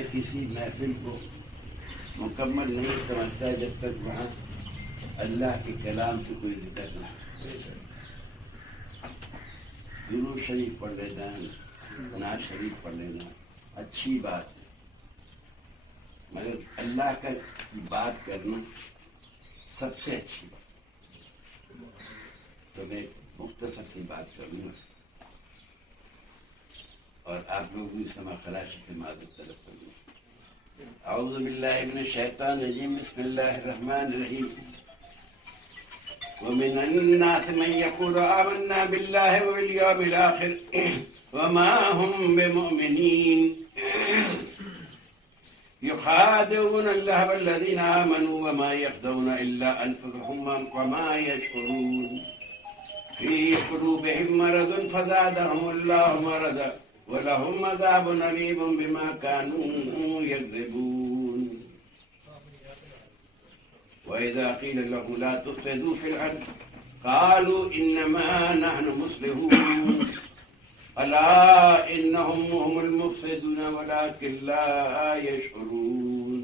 میں کسی محفل کو مکمل نہیں سمجھتا جب تک وہاں اللہ کے کلام سے کوئی ذکر نہ ہو۔ درود شریف پڑھ لینا، نعت شریف پڑھ لینا اچھی بات ہے، مگر اللہ کا بات کرنا سب سے اچھی بات۔ تو میں مختصر سی بات کروں گا اور آپ لوگ بھی سما خراشی سے معذرت طلب کروں گا۔ اعوذ باللہ من الشیطان الرجیم، بسم اللہ الرحمن الرحیم۔ ومن الناس من يقول آمنا بالله وباليوم الآخر وما هم بمؤمنين يخادعون الله والذين آمنوا وما يخدعون إلا أنفسهم وما يشعرون في قلوبهم مرض فزادهم الله مرضا ولهم عذاب أليم بما كانوا يكذبون وإذا قيل لهم لا تفسدوا في الأرض قالوا إنما نحن مصلحون ألا إنهم هم المفسدون ولكن لا يشعرون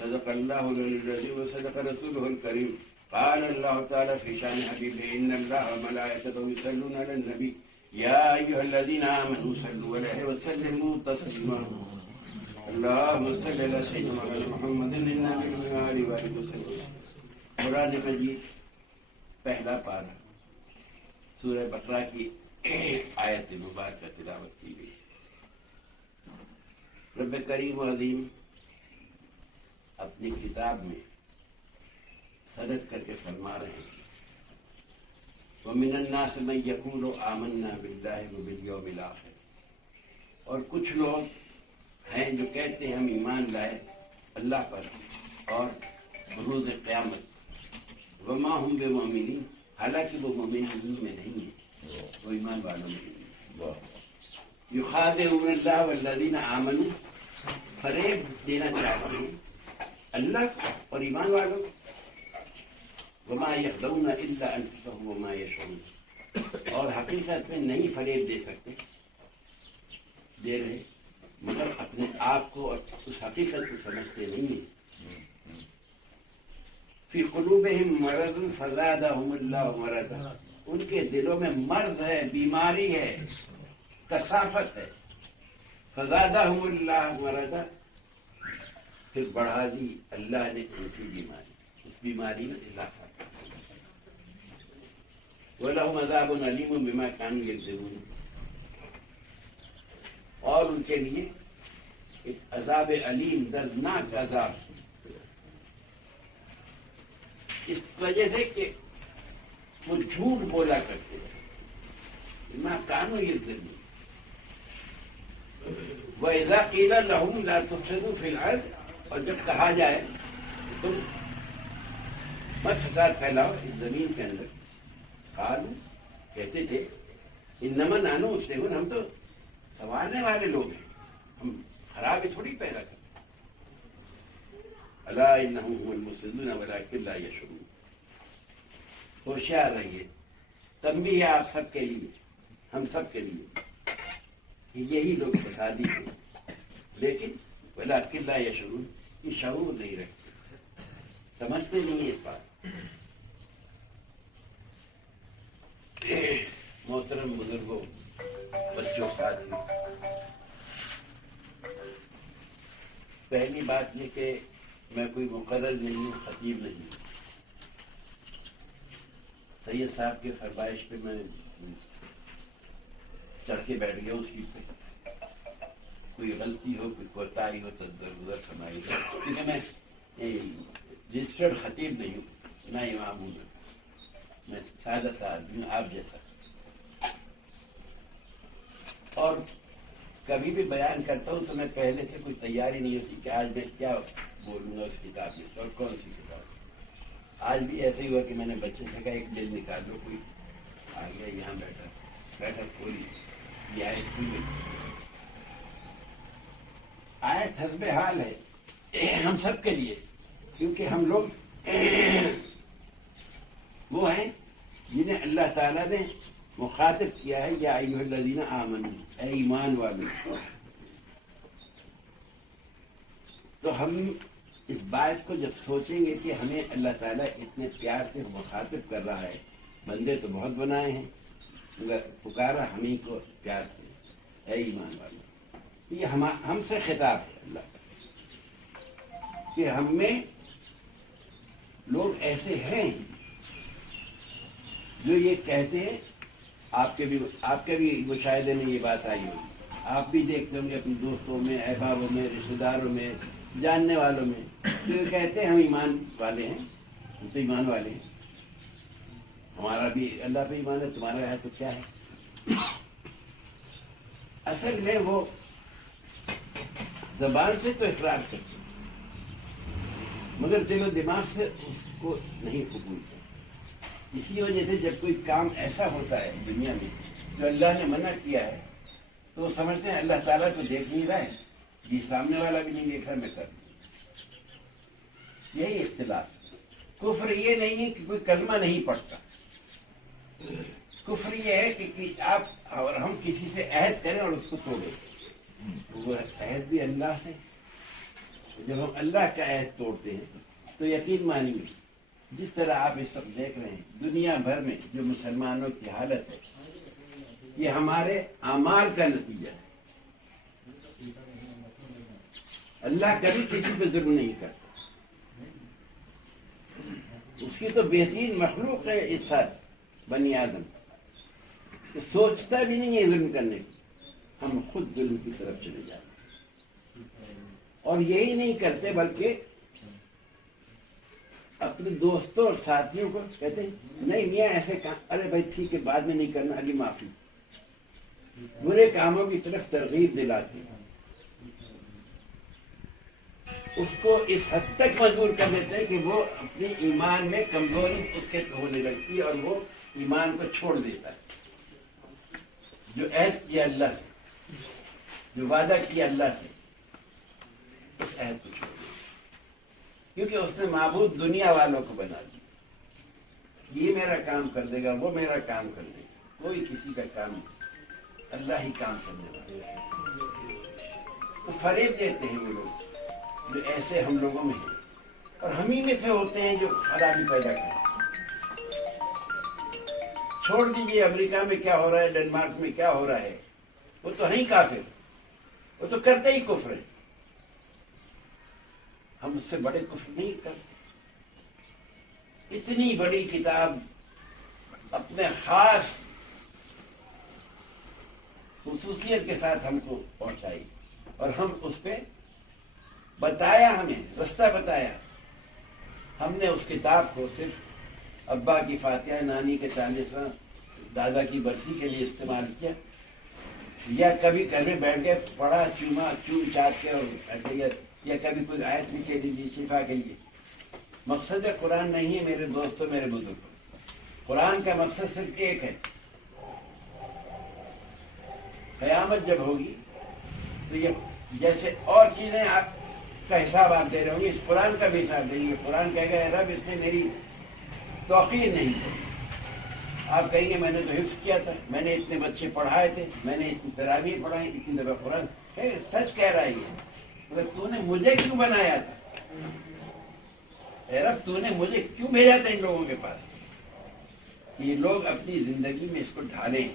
صدق الله العظيم وصدق رسوله الكريم قال الله تعالى في شأن حبيبه إن الله وملائكته يصلون على النبي يا أيها الذين آمنوا صلوا عليه وسلموا تسليما اللهم صل على سيدنا محمد النبي وآله وسلم۔ قرآن مجید پہلا پارہ سورہ بقرہ کی آیت مبارکہ تلاوت کی گئی۔ رب کریم و عظیم اپنی کتاب میں صدق کر کے فرما رہے ہیں وَمِنَ النَّاسِ مَن يَقُولُ آمَنَّا بِاللَّهِ وَبِالْيَوْمِ الْآخِرِ، اور کچھ لوگ ہیں جو کہتے ہیں ہم ایمان لائے اللہ پر اور روز قیامت، وما ہم بمؤمنین، حالانکہ وہ مومنین میں نہیں ہیں، وہ ایمان والوں میں نہیں ہیں۔ یخادعون اللہ والذین آمنوا، فریب دینا چاہتے ہیں اللہ اور ایمان والوں، وما یخدعون الا انفسهم وما یشعرون، اور حقیقت میں نہیں فریب دے سکتے، دے رہے مگر اپنے آپ کو اور اس حقیقت کو سمجھتے نہیں ہیں۔ فی قلوبہم مرض فزادہم اللہ مرضا، ان کے دلوں میں مرض ہے، بیماری ہے، کثافت ہے۔ فزادہم اللہ مرضا، پھر بڑھا دی اللہ نے ان کی بیماری، اس بیماری میں اضافہ۔ وَلَهُمْ عَذَابٌ أَلِيمٌ بِمَا كَانُوا يَكْذِبُونَ، اور ان کے لیے ایک عذاب علیم، دردناک عذاب، اس وجہ سے کہ وہ جھوٹ بولا کرتے تھے، بِمَا كَانُوا يَكْذِبُونَ۔ وَإِذَا قِيلَ لَهُمْ لَا تُفْسِدُوا فِي الْأَرْضِ، اور جب کہا جائے تم مت فساد پھیلاؤ اس زمین کے اندر، قالوا، کہتے تھے انما نحن مصلحون، ہم تو سنوارنے والے لوگ ہیں، ہم خرابی تھوڑی پیدا کرتے ہیں۔ الا انہم هم المفسدون ولکن لا یشعرون، ہوشیار رہیے، تنبیہ ہے آپ سب کے لیے، ہم سب کے لیے، کہ یہی لوگ فسادی ہیں، لیکن ولکن لا یشعرون، یہ شعور نہیں رکھتے، سمجھتے نہیں اس بات۔ محترم بزرگوں، بچوں، ساتھی، پہلی بات یہ کہ میں کوئی مقرر نہیں ہوں، خطیب نہیں ہوں۔ سید صاحب کے فرمائش پہ میں چڑھ کے بیٹھ گیا اس سیٹ پہ، کوئی غلطی ہو، کوئی کوتاہی ہو تو درگزر فرمائی ہے، کیونکہ میں رجسٹرڈ خطیب نہیں ہوں، نہ امام ہوں، میں سادہ سا آدمی ہوں، آپ جیسا۔ اور کبھی بھی بیان کرتا ہوں تو میں پہلے سے کوئی تیاری نہیں ہوتی کہ آج میں کیا بولوں گا اس کتاب میں اور کون سی کتاب۔ آج بھی ایسے ہی ہوا کہ میں نے بچے سے کہا ایک دل نکال لو، کوئی آ گیا یہاں بیٹھا کوئی یہ آیت کوئی آیت حسب حال ہے ہم سب کے لیے، کیونکہ ہم لوگ وہ ہیں جنہیں اللہ تعالیٰ نے مخاطب کیا ہے، یا ایھا الذین آمنوا، اے ایمان والو، تو ہم اس بات کو جب سوچیں گے کہ ہمیں اللہ تعالیٰ اتنے پیار سے مخاطب کر رہا ہے، بندے تو بہت بنائے ہیں مگر پکارا ہمیں کو پیار سے، اے ایمان والے، یہ ہم سے خطاب ہے اللہ کا کہ ہم میں لوگ ایسے ہیں جو یہ کہتے ہیں، آپ کے بھی مشاہدے میں یہ بات آئی ہوگی، آپ بھی دیکھتے ہوں گے اپنے دوستوں میں، احبابوں میں، رشتہ داروں میں، جاننے والوں میں، جو یہ کہتے ہیں ہم ایمان والے ہیں، ہم تو ایمان والے ہیں، ہمارا بھی اللہ پہ ایمان ہے، تمہارا ہے تو کیا ہے؟ اصل میں وہ زبان سے تو اقرار کرتے ہیں مگر دل و دماغ سے اس کو نہیں قبول کرتے۔ اسی وجہ سے جب کوئی کام ایسا ہوتا ہے دنیا میں جو اللہ نے منع کیا ہے تو وہ سمجھتے ہیں اللہ تعالیٰ تو دیکھ نہیں رہا ہے، جی سامنے والا بھی نہیں دیکھ رہا، میں کر دوں۔ یہی اختلاف۔ کفر یہ نہیں ہے کہ کوئی کلمہ نہیں پڑھتا، کفر یہ ہے کہ آپ اور ہم کسی سے عہد کریں اور اس کو توڑیں، وہ عہد بھی اللہ سے۔ جب ہم اللہ کا عہد توڑتے ہیں تو یقین مانیے جس طرح آپ اس وقت دیکھ رہے ہیں دنیا بھر میں جو مسلمانوں کی حالت ہے یہ ہمارے اعمال کا نتیجہ ہے۔ اللہ کبھی کسی پہ ظلم نہیں کرتا، اس کی تو بہترین مخلوق ہے اس ساتھ بنی آدم، تو سوچتا بھی نہیں ہے ظلم کرنے کو، ہم خود ظلم کی طرف چلے جاتے ہیں۔ اور یہی نہیں کرتے بلکہ اپنے دوستوں اور ساتھیوں کو کہتے ہیں نہیں میاں ایسے کام، ارے بھائی ٹھیک ہے بعد میں نہیں کرنا، ابھی معافی، برے کاموں کی طرف ترغیب دلاتے ہیں، اس کو اس حد تک مجبور کر دیتے ہیں کہ وہ اپنے ایمان میں کمزوری اس کے ہونے لگتی ہے اور وہ ایمان کو چھوڑ دیتا ہے۔ جو عہد کیا اللہ سے، جو وعدہ کیا اللہ سے، اس عہد کو چھوڑ دیا کیونکہ اس نے معبود دنیا والوں کو بنا دیا، یہ میرا کام کر دے گا، وہ میرا کام کر دے گا، کوئی کسی کا کام نہیں، اللہ ہی کام کرنے والا ہے۔ تو فریب دیتے ہیں وہ لوگ جو ایسے ہم لوگوں میں ہیں، اور ہم ہی میں سے ہوتے ہیں جو خرابی پیدا کرتے۔ چھوڑ دیجیے امریکہ میں کیا ہو رہا ہے، ڈنمارک میں کیا ہو رہا ہے، وہ تو ہیں کافر، وہ تو کرتے ہی کفر ہے، ہم اس سے بڑے کفر نہیں کرتے۔ اتنی بڑی کتاب اپنے خاص خصوصیت کے ساتھ ہم کو پہنچائی اور ہم اس پہ بتایا، ہمیں رستہ بتایا، ہم نے اس کتاب کو صرف ابا کی فاتحہ، نانی کے 40واں، دادا کی برسی کے لیے استعمال کیا، یا کبھی گھر میں بیٹھ کے پڑھا، چوم چاٹ کے اور یا کبھی کوئی آیت لکھ کے دیجیے شفا کے لیے۔ مقصد قرآن نہیں ہے میرے دوستوں، میرے بزرگوں، قرآن کا مقصد صرف ایک ہے، قیامت جب ہوگی تو یہ جیسے اور چیزیں آپ کا حساب آپ دے رہے ہوں گے، اس قرآن کا بھی حساب دیں گے۔ قرآن کہے گا اے رب اس نے میری توقیر نہیں کی، آپ کہیں گے میں نے تو حفظ کیا تھا، میں نے اتنے بچے پڑھائے تھے، میں نے اتنی تراویح پڑھائی، اتنی دفعہ قرآن، سچ کہہ رہا ہے یہ، مگر تو نے مجھے کیوں بنایا تھا؟ اے رب تو نے مجھے کیوں بھیجا تھا ان لوگوں کے پاس؟ یہ لوگ اپنی زندگی میں اس کو ڈھالیں،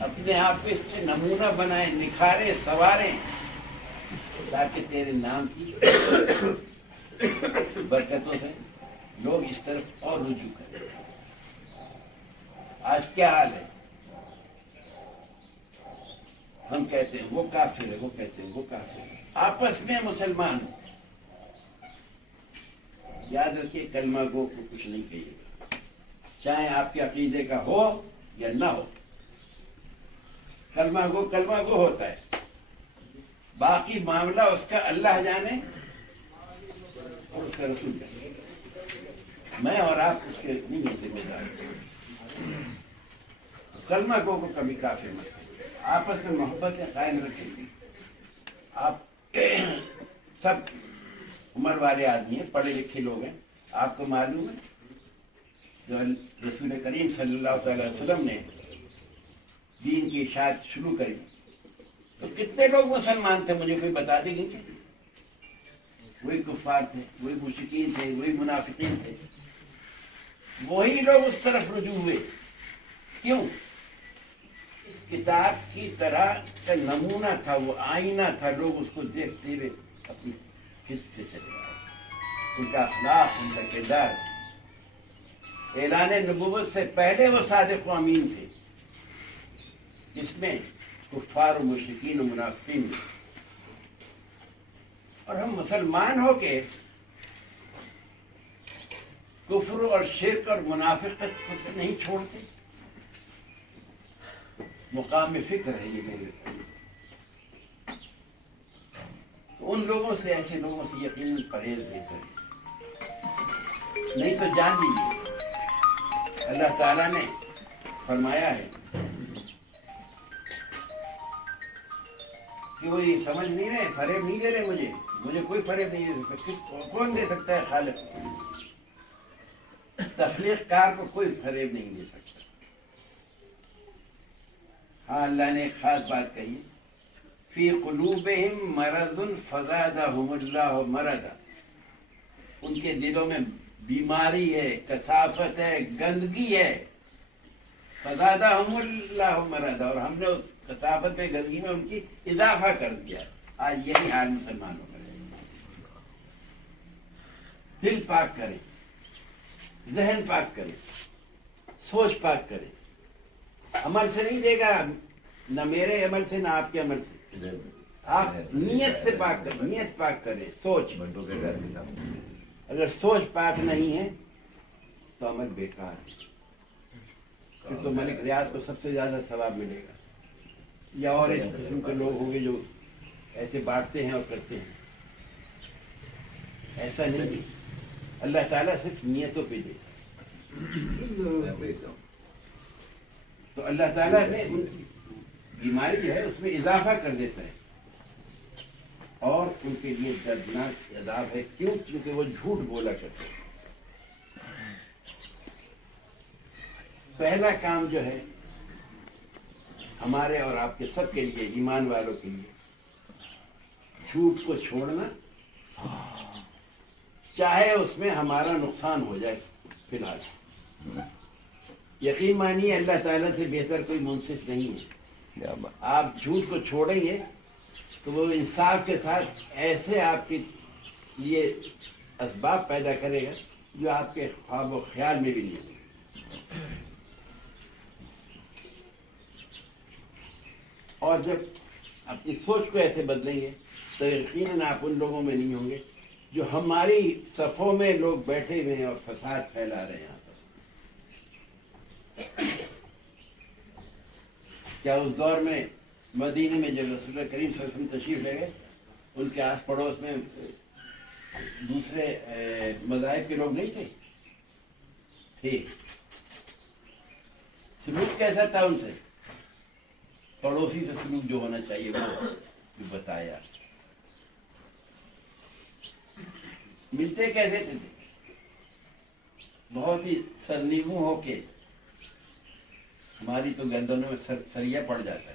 اپنے آپ کو اس سے نمونہ بنائیں، نکھاریں، سنواریں، تاکہ تیرے نام کی برکتوں سے لوگ اس طرف اور رجوع کریں۔ آج کیا حال ہے؟ ہم کہتے ہیں وہ کافر ہے، وہ کہتے ہیں وہ کافر ہے، آپس میں مسلمان۔ یاد رکھیے کلمہ گو کو کچھ نہیں کہیے گا، چاہے آپ کے عقیدے کا ہو یا نہ ہو، کلمہ گو ہوتا ہے، باقی معاملہ اس کا اللہ جانے اور اس کا رسول جانے، میں اور آپ اس کے نہیں ذمہ دار۔ کلمہ گو کو کبھی کافر مت، آپس میں محبت قائم رکھیں۔ آپ سب عمر والے آدمی ہیں، پڑھے لکھے لوگ ہیں، آپ کو معلوم ہے جو رسول کریم صلی اللہ تعالی وسلم نے دین کی اشاعت شروع کری تو کتنے لوگ مسلمان تھے مجھے کوئی بتا دیں گے؟ وہی کفار تھے، وہی مشرکین تھے، وہی منافقین تھے، وہی لوگ اس طرف رجوع ہوئے. کیوں؟ اس کتاب کی طرح کا نمونہ تھا، وہ آئینہ تھا، لوگ اس کو دیکھتے ہوئے اپنی حصے چلے آئے. ان کا اخلاق، ان کا کردار. اعلان نبوت سے پہلے وہ صادق و امین تھے، جس میں کفار و مشرکین و منافقین. اور ہم مسلمان ہو کے کفر اور شرک اور منافقت کو نہیں چھوڑتے. مقام فکر ہے یہ میرے. تو ان لوگوں سے، ایسے لوگوں سے یقیناً پرہیز بہتر ہے. نہیں تو جان لیجیے اللہ تعالیٰ نے فرمایا ہے کہ وہ یہ سمجھ نہیں رہے، فریب نہیں دے رہے. مجھے کوئی فریب نہیں دے سکتا. کون دے سکتا ہے؟ خالق. تخلیق کار کو کوئی فریب نہیں دے سکتا. ہاں اللہ نے ایک خاص بات کہی، فی قلوبہم مرض فزادہم اللہ مرضا. ان کے دلوں میں بیماری ہے، کثافت ہے، گندگی ہے. فزادہم اللہ مرضا، اور ہم نے اس کثافت میں، گندگی میں ان کی اضافہ کر دیا. آج یہی حال مسلمانوں کا ہے. دل پاک کریں، ذہن پاک کریں، سوچ پاک کریں. عمل سے نہیں دے گا، نہ میرے عمل سے نہ آپ کے عمل سے. آپ نیت سے پاک کریں، نیت پاک کریں. سوچ، اگر سوچ پاک نہیں ہے تو عمل بیکار ہے. پھر تو ملک ریاض کو سب سے زیادہ ثواب ملے گا، یا اور اس قسم کے لوگ ہوں گے جو ایسے بانٹتے ہیں اور کرتے ہیں. ایسا نہیں. اللہ تعالیٰ صرف نیتوں پہ دے. تو اللہ تعالیٰ نے ان کی بیماری جو ہے اس میں اضافہ کر دیتا ہے، اور ان کے لیے دردناک عذاب ہے. کیوں؟ کیونکہ وہ جھوٹ بولا کرتے ہیں. پہلا کام جو ہے ہمارے اور آپ کے سب کے لیے، ایمان والوں کے لیے، جھوٹ کو چھوڑنا، چاہے اس میں ہمارا نقصان ہو جائے. فی الحال یقین مانیے اللہ تعالیٰ سے بہتر کوئی منصف نہیں ہے. آپ جھوٹ کو چھوڑیں گے تو وہ انصاف کے ساتھ ایسے آپ کے لیے اسباب پیدا کرے گا جو آپ کے خواب و خیال میں بھی نہیں ہوں. اور جب اپنی سوچ کو ایسے بدلیں گے تو یقیناً آپ ان لوگوں میں نہیں ہوں گے جو ہماری صفوں میں لوگ بیٹھے ہوئے ہیں اور فساد پھیلا رہے ہیں یہاں پر. کیا اس دور میں مدینے میں جب رسول اللہ کریم صلی اللہ علیہ وسلم تشریف لے گئے، ان کے آس پڑوس میں دوسرے مذاہب کے لوگ نہیں تھے؟ تھے. سلوک کیسا تھا ان سے؟ پڑوسی سے سلوک جو ہونا چاہیے وہ بتایا. ملتے کیسے تھے؟ بہت ہی سرنگوں ہو کے. ہماری تو گردنوں میں سریا پڑ جاتا ہے.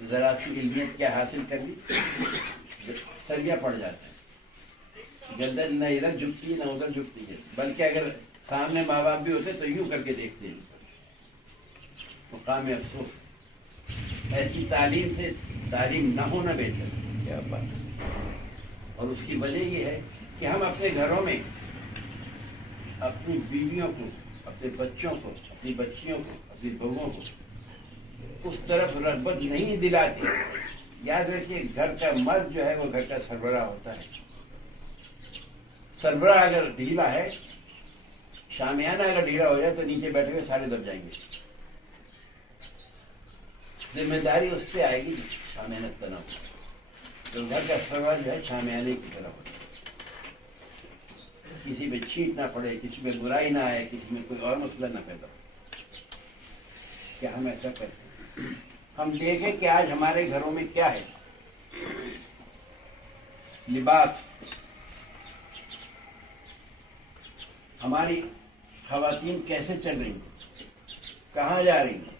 ذرا سی علمیت کیا حاصل کر لی، سریا پڑ جاتا ہے. گردن نہ ادھر جھکتی نہ ادھر جھکتی ہے، بلکہ اگر سامنے ماں باپ بھی ہوتے تو یوں کر کے دیکھتے ہیں. مقام افسوس. ایسی تعلیم سے تعلیم نہ ہونا بہتر. کیا بات. اور اس کی وجہ یہ ہے کہ ہم اپنے گھروں میں اپنی بیویوں کو، اپنے بچوں کو، اپنی بچیوں کو، اپنی بہوؤں کو اس طرف رغبت نہیں دلاتے. یاد رکھیے گھر کا مرد جو ہے وہ گھر کا سربراہ ہوتا ہے. سربراہ اگر ڈھیلا ہے، شامیانہ اگر ڈھیلا ہو جائے تو نیچے بیٹھے ہوئے سارے دب جائیں گے. ذمہ داری اس پہ آئے گی شامیانہ تنا ہو. تو گھر کا سربراہ جو ہے شامیانے کی طرح ہوتا ہے. کسی میں چھینٹ نہ پڑے، کسی میں برائی نہ آئے، کسی میں کوئی اور مسئلہ نہ پیدا ہو. کیا ہم ایسا کرتے ہیں؟ ہم دیکھیں کہ آج ہمارے گھروں میں کیا ہے. لباس. ہماری خواتین کیسے چل رہی ہیں، کہاں جا رہی ہیں.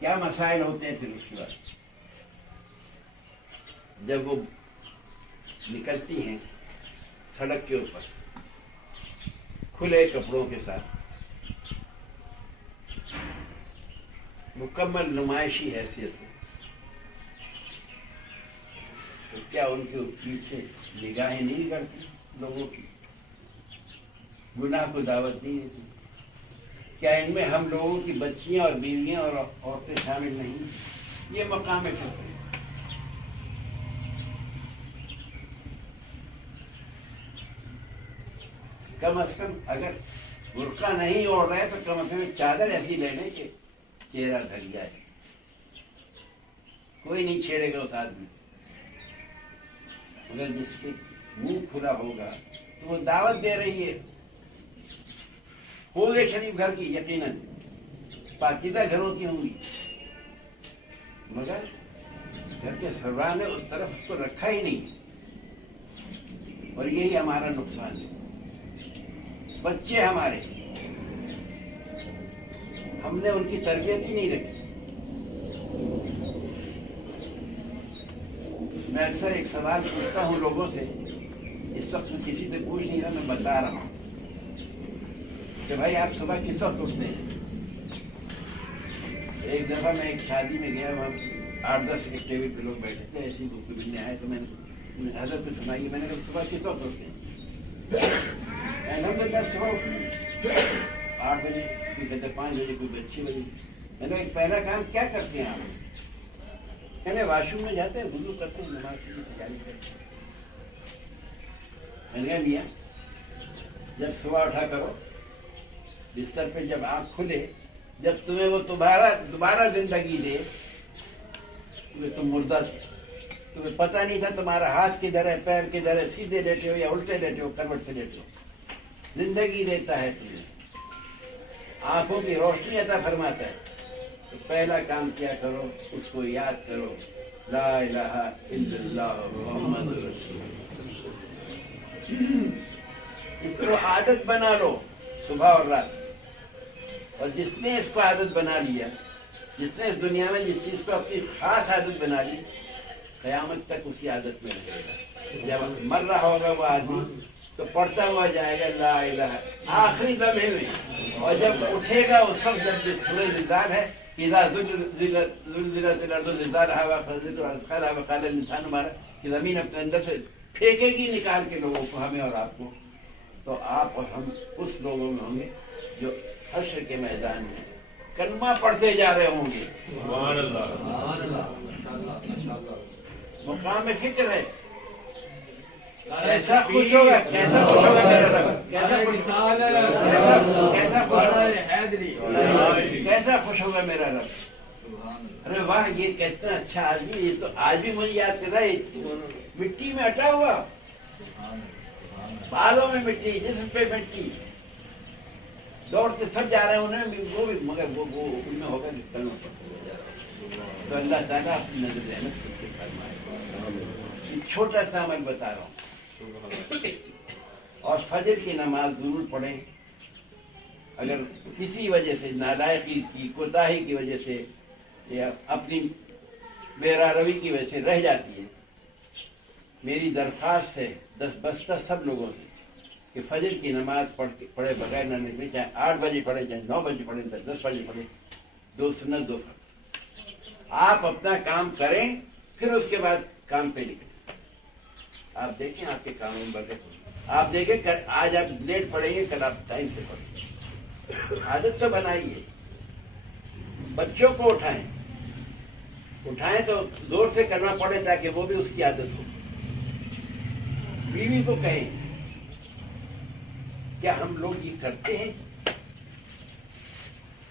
کیا مسائل ہوتے ہیں. پھر اس کے بعد جب وہ نکلتی ہیں سڑک کے اوپر کھلے کپڑوں کے ساتھ مکمل نمائشی حیثیت سے، تو کیا ان کے پیچھے نگاہیں نہیں کرتی لوگوں کی؟ گناہ کو دعوت نہیں دیتی؟ کیا ان میں ہم لوگوں کی بچیاں اور بیویاں اور عورتیں شامل نہیں؟ یہ مقام فکر ہے. کم از کم اگر برقع نہیں اوڑھ رہے تو کم از کم چادر ایسی لے لیں کہ چہرہ ڈھک جائے. کوئی نہیں چھیڑے گا اس آدمی. اگر جس کے منہ کھلا ہوگا تو وہ دعوت دے رہی ہے. ہوگے شریف گھر کی، یقیناً پاکیزہ گھروں کی ہوں گی، مگر گھر کے سربراہ نے اس طرف اس کو رکھا ہی نہیں. اور یہی ہمارا نقصان ہے. بچے ہمارے، ہم نے ان کی تربیت ہی نہیں رکھی. میں اکثر ایک سوال پوچھتا ہوں لوگوں سے، اس وقت کسی سے پوچھ نہیں رہا، میں بتا رہا ہوں کہ بھائی آپ صبح کس وقت اٹھتے ہیں؟ ایک دفعہ میں ایک شادی میں گیا، وہاں 8-10 ایک ٹیبل پہ لوگ بیٹھے تھے، ایسے ہی گفتگو ملنے آئے تو میں نے حضرت کو سنائی. میں نے کہا صبح کس وقت اٹھتے ہیں؟ الحمدللہ صبح اٹھتے 8 بجے، کوئی کہتے 5 بجے، کوئی 6 بجے. میں نے کہا پہلا کام کیا کرتے ہیں آپ؟ کہنے واش روم میں جاتے ہیں، وضو کرتے ہیں، نماز کی تیاری کرتے ہیں. میں نے کہا میاں جب صبح اٹھا کرو بستر پہ، جب آنکھ کھلے، جب تمہیں وہ دوبارہ زندگی دے، تم مردہ تھے، تمہیں پتہ نہیں تھا تمہارا ہاتھ کدھر ہے، پیر کدھر ہے، سیدھے لیٹے ہو یا الٹے لیٹے ہو، کروٹ سے لیٹے ہو. زندگی دیتا ہے تمہیں، آنکھوں کی روشنی عطا فرماتا ہے. تو پہلا کام کیا کرو، اس کو یاد کرو، لا الہ الا اللہ محمد رسول اللہ. اس کو عادت بنا لو صبح اور رات. اور جس نے اس کو عادت بنا لیا، جس نے اس دنیا میں جس چیز کو اپنی خاص عادت بنا لی، قیامت تک اسی عادت میں رہے گا. جب مر رہا ہوگا وہ آدمی تو پڑھتا ہوا جائے گا لا الہ آخری لمحے میں. اور جب اٹھے گا اس وقت جب سورہ زلزال ہے، اذا زلزلت الارض زلزالها واخرجت اثقالها وقال الانسان ما لها، کہ زمین اپنے اندر سے پھینکے گی نکال کے لوگوں کو، ہمیں اور آپ کو. تو آپ اور ہم اس لوگوں میں ہوں گے جو حشر کے میدان میں کلمہ پڑھتے جا رہے ہوں گے. سبحان اللہ. مقام فکر ہے. کیسا خوش ہوگا، کیسا خوش ہوگا میرا رب، کیسا خوش ہوگا میرا رب. ارے واہ، یہ کتنا اچھا آدمی، یہ تو آج بھی مجھے یاد کر رہا ہے. مٹی میں اٹا ہوا، بالوں میں مٹی، جسم پہ مٹی، دوڑتے سب جا رہے ہیں انہیں، وہ بھی، مگر وہ ان میں ہوگا کلمہ پڑھتے جا رہا. تو اللہ تعالیٰ اپنی نظر رحمت کر کے فرمائے. یہ چھوٹا سا عمل بتا رہا ہوں. اور فجر کی نماز ضرور پڑھیں. اگر کسی وجہ سے، نالائقی کی، کوتاہی کی وجہ سے یا اپنی بے روی کی وجہ سے رہ جاتی ہے، میری درخواست ہے بستہ سب لوگوں سے کہ فجر کی نماز پڑھے بغیر نہ نکلے. چاہے 8 بجے پڑھے، چاہے 9 بجے پڑھے، چاہے 10 بجے پڑھے. 2 سنت 2 فرض. آپ اپنا کام کریں، پھر اس کے بعد کام پہ نکلیں. آپ دیکھیں آپ کے کاموں میں برکت ہوگی. آپ دیکھیں آج آپ لیٹ پڑھیں گے، کل آپ ٹائم سے پڑھیں گے. عادت تو بنائیے. بچوں کو اٹھائیں تو زور سے کرنا پڑے تاکہ وہ بھی اس کی عادت ہو. بیوی کو کہیں، کیا ہم لوگ یہ کرتے ہیں؟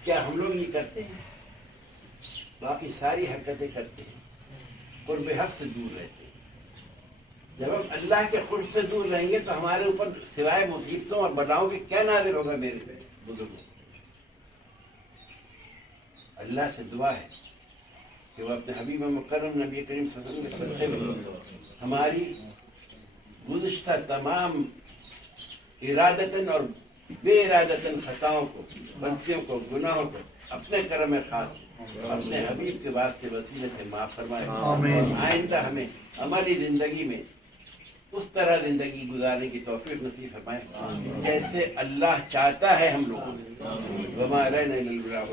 کیا ہم لوگ یہ کرتے ہیں؟ باقی ساری حرکتیں کرتے ہیں، قرب حق سے دور رہتے ہیں. جب ہم اللہ کے قرب سے دور رہیں گے تو ہمارے اوپر سوائے مصیبتوں اور بلاؤں کے کیا نازل ہوگا؟ میرے بزرگوں، اللہ سے دعا ہے کہ وہ اپنے حبیب مکرم نبی کریم صلی اللہ علیہ وسلم ہماری گزشتہ تمام ارادتاً اور بے ارادتاً خطاؤں کو، غلطیوں کو، گناہوں کو اپنے کرم خاص اپنے حبیب کے واسطے وسیلے سے معاف فرمائے، اور آئندہ ہمیں عملی زندگی میں اس طرح زندگی گزارنے کی توفیق نصیب فرمائے جیسے اللہ چاہتا ہے ہم لوگوں سے۔ وما علینا الا البلاغ۔